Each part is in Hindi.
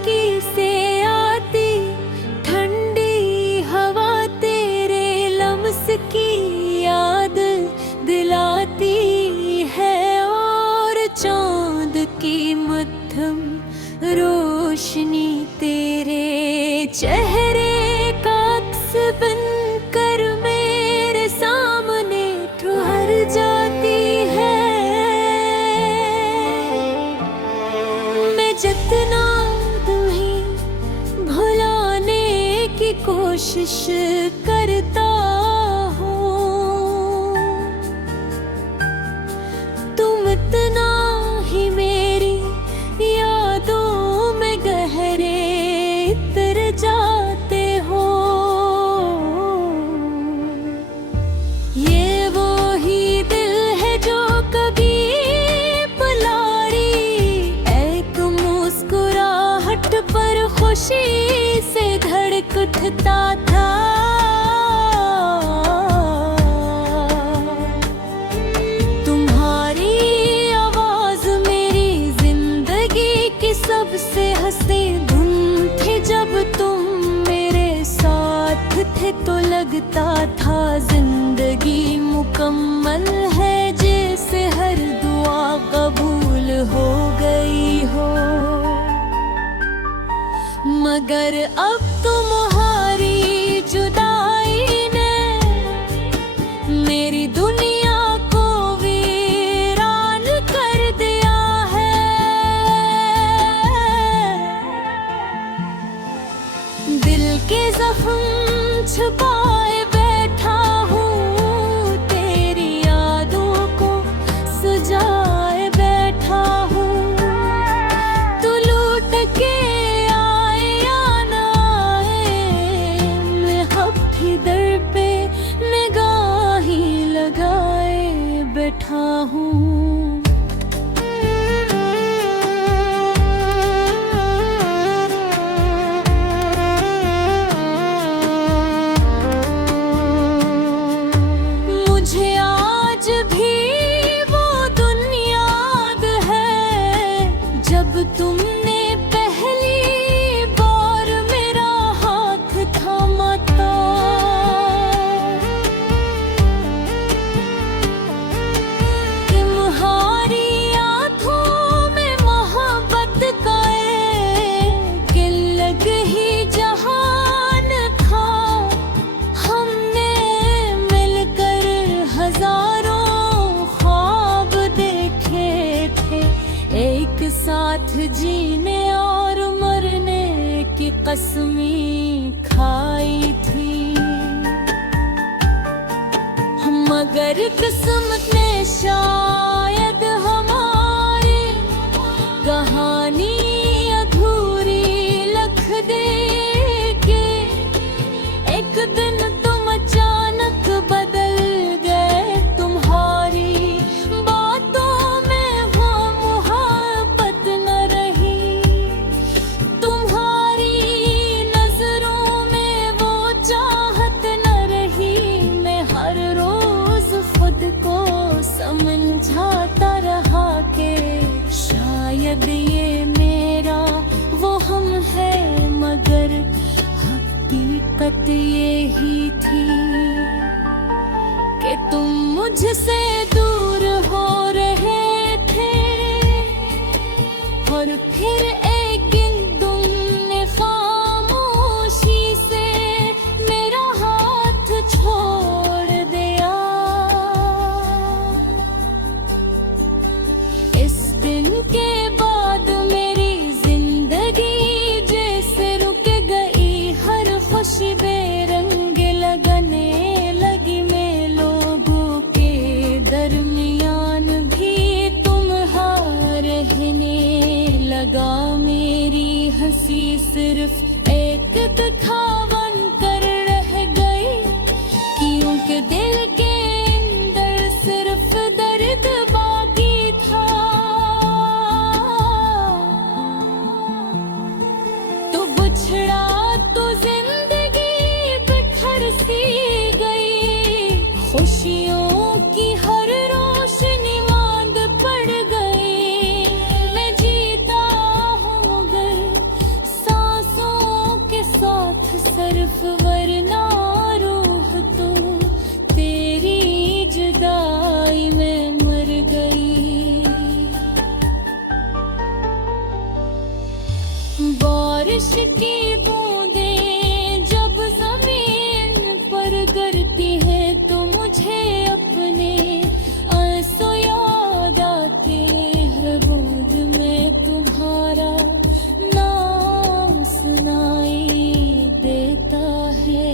खिड़की से आती ठंडी हवा तेरे लम्स की याद दिलाती है, और चांद की मध्यम रोशनी तेरे चेहरे का अक्स बनकर मेरे सामने ठहर जाती है। मैं जितना तुम्हें भुलाने की कोशिश करता हूँ, तुम इतना ही मेरी यादों में गहरे उतर जाते हो। ये वो ही दिल है जो कभी पुलारी एक मुस्कुराहट पर खुशी से धड़क उठता था। तुम्हारी आवाज मेरी जिंदगी की सबसे हंसी धुन थी। जब तुम मेरे साथ थे तो लगता था जिंदगी मुकम्मल है, जैसे हर दुआ कबूल हो गई हो। मगर अब तुम्हारी जुदाई ने मेरी दुनिया को वीरान कर दिया है। दिल के जख्म छुपाए बैठा हूँ, तेरी यादों को सजाए बैठा हूँ। तू लूट के आए या ना आए, मैं अब भी दर पे निगाहें लगाए बैठा हूँ। मुझे आज भी वो दिन याद है जब तुमने पहली बार मेरा हाथ थामा था। तुम्हारी आँखों में मोहब्बत का एक अलग ही जहान था। हमने मिलकर हजारों ख्वाब देखे थे, एक साथ जीने और मरने की कसमें खाई थी। मगर किस्मत ने शायद हमारी कहानी अधूरी लिख दे के एक दिन तुम अचानक बदल गए। तुम्हारी बातों में वो मोहब्बत न रही, तुम्हारी नजरों में वो चाहत न रही। मैं हर रोज खुद को समझाता रहा कि शायद ये मेरा वो हम है, मगर हकीकत ये ही थी कि तुम मुझसे दूर हो रहे थे। और फिर एक दिन तुमने खामोशी से मेरा हाथ छोड़ दिया। इस दिन के बाद मेरी जिंदगी जैसे रुक गई, हर खुशी बेरंग लगने लगी। मैं लोगों के दरमियान भी तुम्हारा रहने लगा। मेरी हंसी सिर्फ एक दिखावन कर रह गई, क्योंकि दिल के अंदर सिर्फ दर्द बाकी था। तो बिछड़ा तो जिंदगी बिखर सी गई, खुशियों की हर रोशनी मांद पड़ गई। मैं जीता हूँ मगर सरफ वरना रूह तू, तेरी जुदाई में मर गई। बारिश की बूंदें जब जमीन पर गिरती है तो मुझे अपने आंसू याद आते हैं। बूंद में तुम्हारा नाम सुनाई देता है।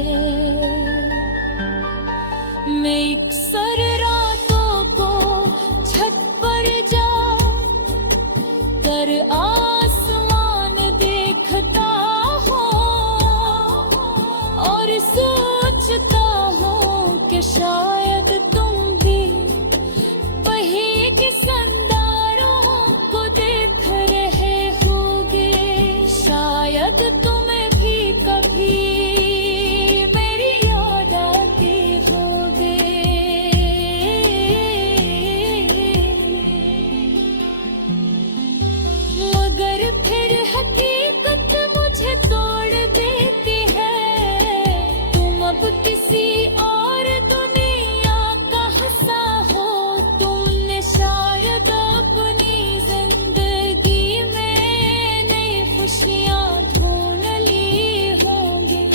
मैं अक्सर रातों को छत पर जा कर आसमान देखता हूँ और सोचता हूँ कि शायद तुम भी वही किसंदारों को देख रहे होगे। शायद तुम्हें भी कभी मेरी याद आती होगी। मगर फिर हकीकत मुझे तोड़ देती है। तुम अब किसी और दुनिया का हिस्सा हो। तुमने शायद अपनी जिंदगी में नई खुशियाँ ढूंढ ली होंगी।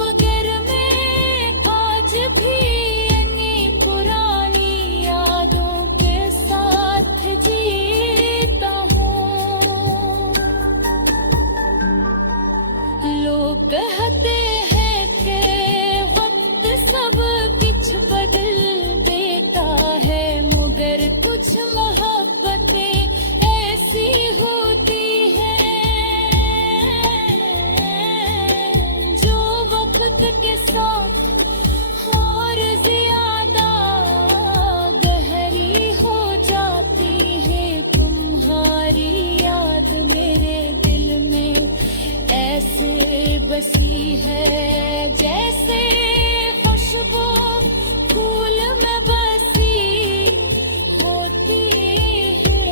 मगर मैं आज भी इन्हीं पुरानी यादों के साथ जीता हूँ। लोग कहते हैं कि वक्त सब कुछ बदल देता है, मगर कुछ मोहब्बतें ऐसी होती हैं जो वक्त के साथ और ज्यादा गहरी हो जाती है। तुम्हारी याद मेरे दिल में ऐसे बसी है जैसे खुशबू फूल में बसी होती है।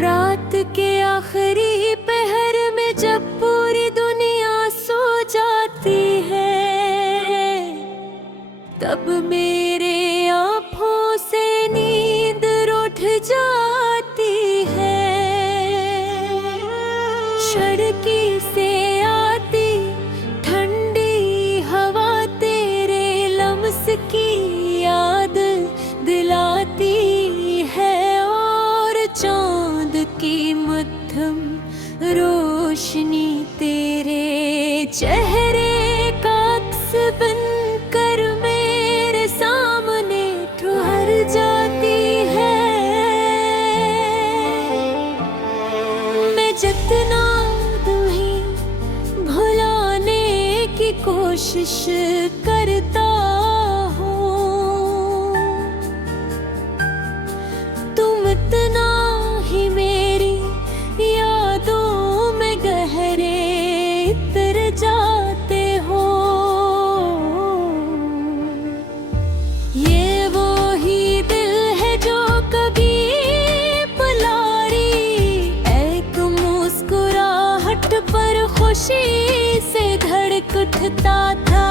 रात के आखिरी पहर में जब पूरी दुनिया सो जाती है, तब मेरे आँखों से नींद रूठ जाती है। सड़की से आती ठंडी हवा तेरे लम्स की याद दिलाती है और चांद की मध्यम रोशनी तेरे चेहरे का अक्स बनकर मेरे सामने ठहर जाती है। मैं जितना तुम्हें भुलाने की कोशिश करता हूँ, तुम इतना ही मेरी यादों में गहरे उतर जाते हो। ये वो ही दिल है जो कभी पुलारी एक मुस्कुराहट पर खुशी से धड़क उठता था।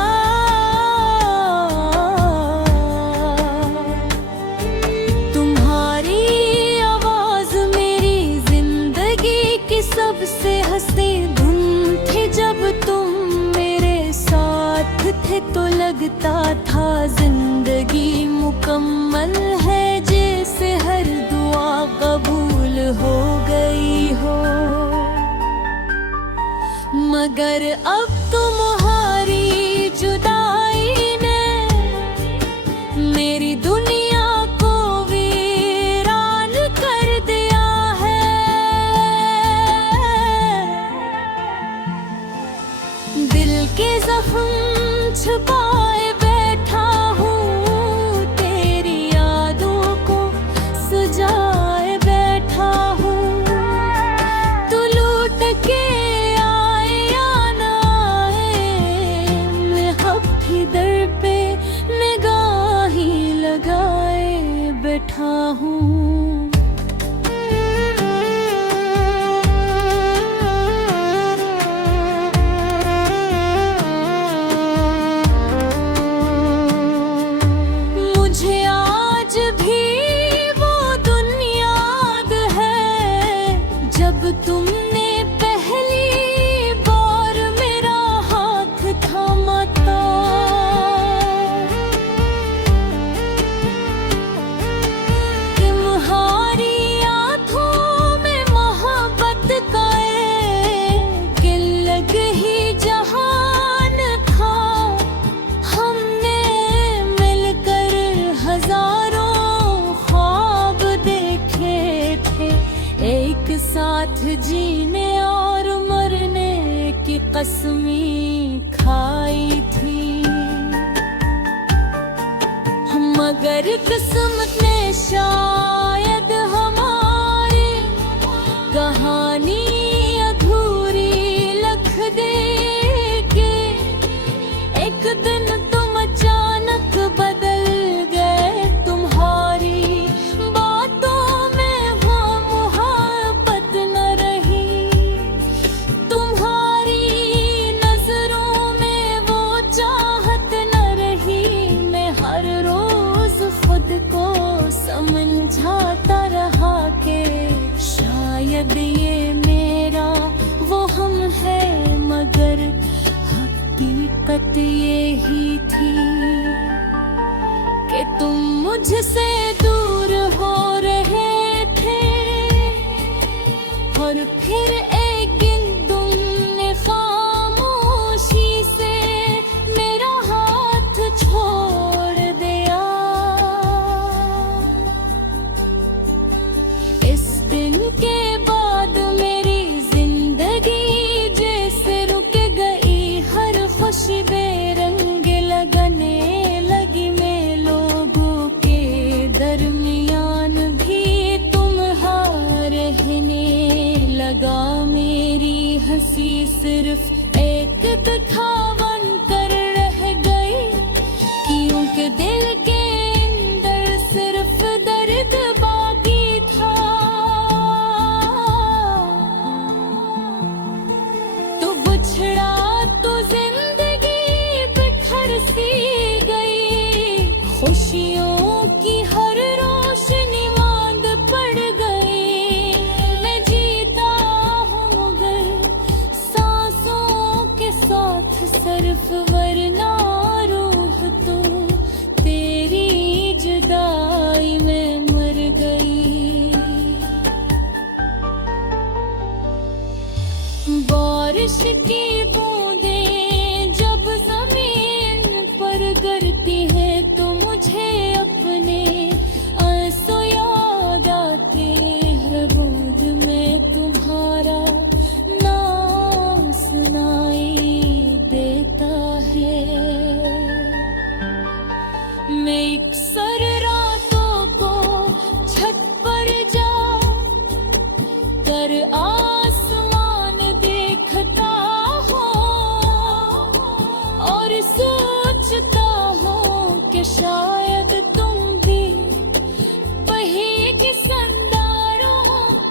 तुम्हारी आवाज मेरी जिंदगी की सबसे हंसी धुन थी। जब तुम मेरे साथ थे तो लगता था जिंदगी मुकम्मल है, जैसे हर दुआ कबूल हो गई हो। मगर अब तुम्हारी जुदाई ने मेरी दुनिया को वीरान कर दिया है। दिल के जख्म छुपाए बैठा हूँ, तेरी यादों को सजाए बैठा हूँ। तू लूट के आए या ना आए कसमी खाई थी, मगर किस्मत ने शायद हमारी कहानी अधूरी लिख दे के एक दिन तुम अचानक बदल गए। तुम्हारी बातों में वो मोहब्बत न रही, तुम्हारी नजरों में वो चाहत न रही। मैं हर रोज खुद को समझाता रहा कि शायद ये मेरा वो हम है, मगर हकीकत ये ही थी कि तुम मुझसे दूर हो रहे थे। और फिर एक दिन तुमने खामोशी से मेरा हाथ छोड़ दिया। इस दिन के बाद मेरी जिंदगी जैसे रुक गई, हर खुशी बेरंग लगने लगी। मैं लोगों के दरमियान भी तुम्हारा रहने लगा। मेरी हंसी सिर्फ एक दिखावन कर रह गई, क्योंकि दिल के अंदर सिर्फ दर्द बाकी था। तू बिछड़ा तो जिंदगी बिखर सी गई, खुशियों की हर रोशनी मांद पड़ गई। मैं जीता हूँ मगर सांसों के साथ सिर्फ, वरना रूह तो तेरी जुदाई में मर गई। बारिश की बूंदें जब जमीन पर गिरती हैं तो मुझे अपने आंसू याद आते हैं। बूंद में तुम्हारा नाम सुनाई देता है। मैं अक्सर रातों को छत पर जा कर आसमान देखता हूँ और सोचता हूँ कि शायद तुम भी वही किसंदारों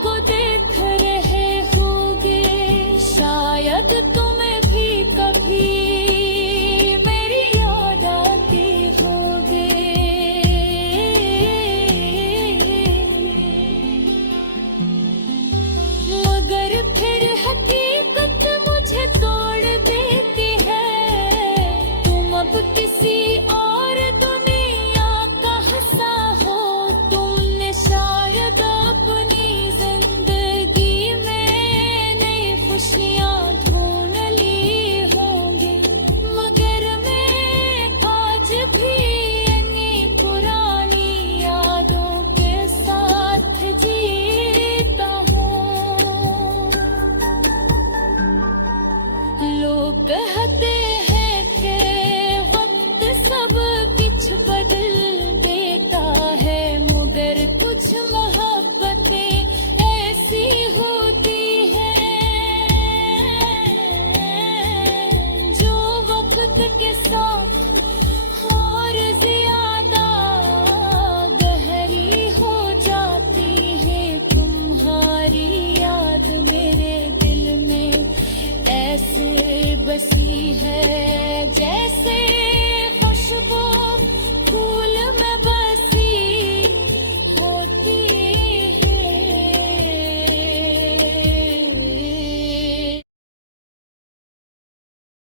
को देख रहे होगे। शायद तुम्हें भी कभी मेरी याद आती होगी। मगर फिर हकीकत मुझे तोड़ देती है। तुम अब किसी और दुनिया का हिस्सा हो। तुमने शायद अपनी जिंदगी में नई खुशियाँ ढूंढ ली होंगी, मगर मैं आज भी इन्हीं पुरानी यादों के साथ जीता हूँ। लोग कहते हैं कि वक्त सब कुछ बदल देता है, मगर कुछ मोहब्बतें ऐसी होती हैं जो वक्त के साथ और ज्यादा गहरी हो जाती है। तुम्हारी याद मेरे दिल में ऐसे बसी है जैसे